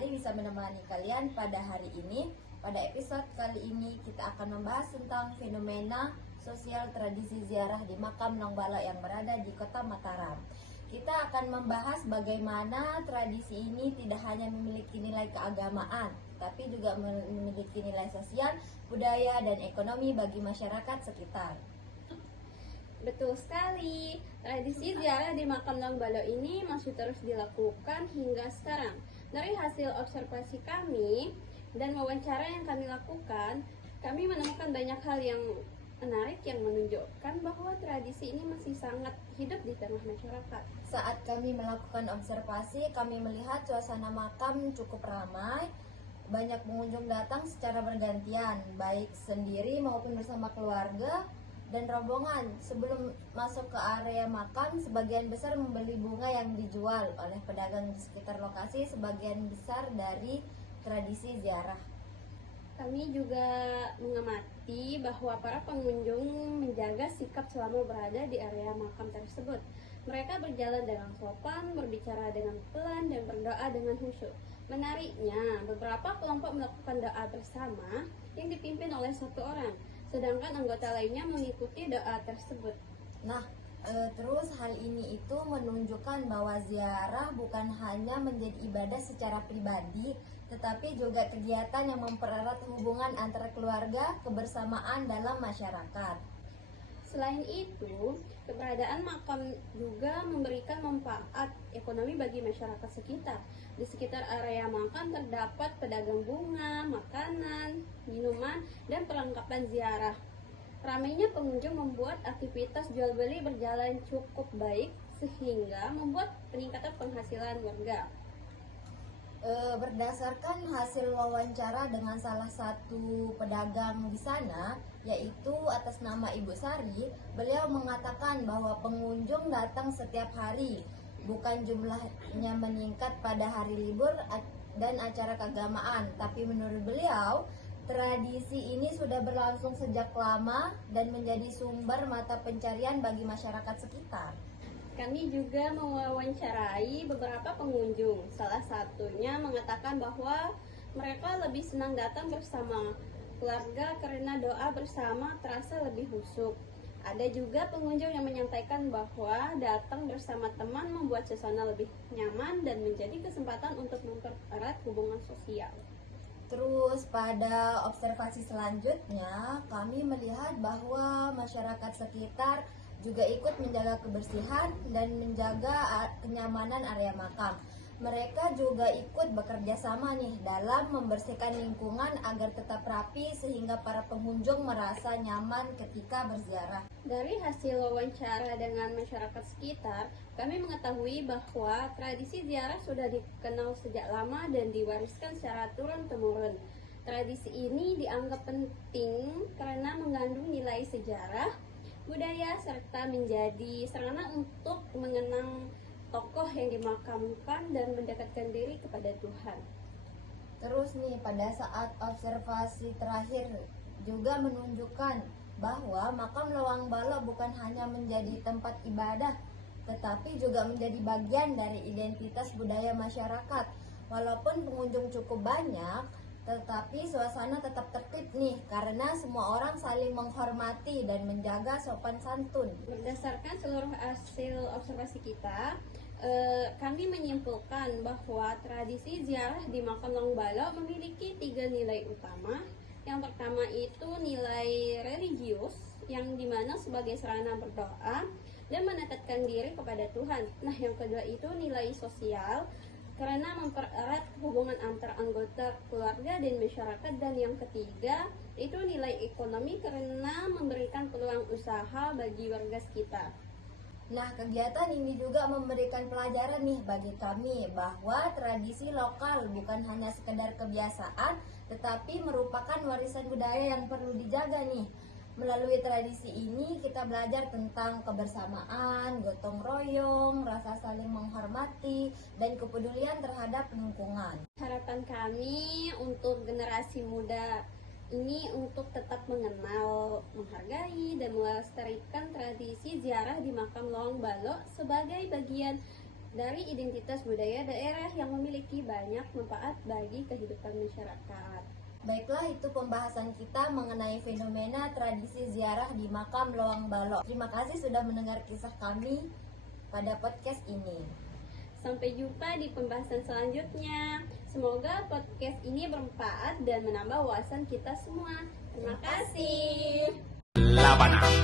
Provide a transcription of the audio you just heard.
sekali bisa menemani kalian pada hari ini. Pada episode kali ini kita akan membahas tentang fenomena sosial tradisi ziarah di makam Longbala yang berada di Kota Mataram. Kita akan membahas bagaimana tradisi ini tidak hanya memiliki nilai keagamaan, tapi juga memiliki nilai sosial, budaya, dan ekonomi bagi masyarakat sekitar. Betul sekali, tradisi ziarah di makam Longbala ini masih terus dilakukan hingga sekarang. Dari hasil observasi kami dan wawancara yang kami lakukan, kami menemukan banyak hal yang menarik yang menunjukkan bahwa tradisi ini masih sangat hidup di tengah masyarakat. Saat kami melakukan observasi, kami melihat suasana makam cukup ramai. Banyak pengunjung datang secara bergantian, baik sendiri maupun bersama keluarga dan rombongan. Sebelum masuk ke area makam, sebagian besar membeli bunga yang dijual oleh pedagang di sekitar lokasi, sebagian besar dari tradisi ziarah. Kami juga mengamati bahwa para pengunjung menjaga sikap selama berada di area makam tersebut. Mereka berjalan dengan sopan, berbicara dengan pelan, dan berdoa dengan khusyuk. Menariknya, beberapa kelompok melakukan doa bersama yang dipimpin oleh satu orang, sedangkan anggota lainnya mengikuti doa tersebut. Terus hal ini itu menunjukkan bahwa ziarah bukan hanya menjadi ibadah secara pribadi, tetapi juga kegiatan yang mempererat hubungan antara keluarga, kebersamaan dalam masyarakat. Selain itu, keberadaan makam juga memberikan manfaat ekonomi bagi masyarakat sekitar. Di sekitar area makam terdapat pedagang bunga, makanan, minuman, dan perlengkapan ziarah. Ramainya pengunjung membuat aktivitas jual beli berjalan cukup baik sehingga membuat peningkatan penghasilan warga. Berdasarkan hasil wawancara dengan salah satu pedagang di sana, yaitu atas nama Ibu Sari, beliau mengatakan bahwa pengunjung datang setiap hari, bukan jumlahnya meningkat pada hari libur dan acara keagamaan, tapi menurut beliau, tradisi ini sudah berlangsung sejak lama dan menjadi sumber mata pencarian bagi masyarakat sekitar. Kami juga mewawancarai beberapa pengunjung. Salah satunya mengatakan bahwa mereka lebih senang datang bersama keluarga karena doa bersama terasa lebih khusyuk. Ada juga pengunjung yang menyampaikan bahwa datang bersama teman membuat suasana lebih nyaman dan menjadi kesempatan untuk mempererat hubungan sosial. Terus pada observasi selanjutnya, kami melihat bahwa masyarakat sekitar juga ikut menjaga kebersihan dan menjaga kenyamanan area makam. Mereka juga ikut bekerja sama nih dalam membersihkan lingkungan agar tetap rapi sehingga para pengunjung merasa nyaman ketika berziarah. Dari hasil wawancara dengan masyarakat sekitar, kami mengetahui bahwa tradisi ziarah sudah dikenal sejak lama dan diwariskan secara turun-temurun. Tradisi ini dianggap penting karena mengandung nilai sejarah, budaya, serta menjadi sarana untuk mengenang tokoh yang dimakamkan dan mendekatkan diri kepada Tuhan. Terus nih, pada saat observasi terakhir juga menunjukkan bahwa makam Longbala bukan hanya menjadi tempat ibadah, tetapi juga menjadi bagian dari identitas budaya masyarakat. Walaupun pengunjung cukup banyak, tetapi suasana tetap tertib nih, karena semua orang saling menghormati dan menjaga sopan santun. Berdasarkan seluruh hasil observasi kita, kami menyimpulkan bahwa tradisi ziarah di makam Longbala memiliki 3 nilai utama. Yang pertama itu nilai religius, yang dimana sebagai sarana berdoa dan mendekatkan diri kepada Tuhan. Nah, yang kedua itu nilai sosial, karena mempererat hubungan antar anggota keluarga dan masyarakat. Dan yang ketiga itu nilai ekonomi karena memberikan peluang usaha bagi warga sekitar. Nah, kegiatan ini juga memberikan pelajaran nih bagi kami bahwa tradisi lokal bukan hanya sekedar kebiasaan, tetapi merupakan warisan budaya yang perlu dijaga nih. Melalui tradisi ini kita belajar tentang kebersamaan, gotong royong, rasa saling menghormati, dan kepedulian terhadap lingkungan. Harapan kami untuk generasi muda ini untuk tetap mengenal, menghargai, dan melestarikan tradisi ziarah di makam Longbala sebagai bagian dari identitas budaya daerah yang memiliki banyak manfaat bagi kehidupan masyarakat. Baiklah, itu pembahasan kita mengenai fenomena tradisi ziarah di makam Loang Balok. Terima kasih sudah mendengar kisah kami pada podcast ini. Sampai jumpa di pembahasan selanjutnya. Semoga podcast ini bermanfaat dan menambah wawasan kita semua. Terima kasih. La Habana.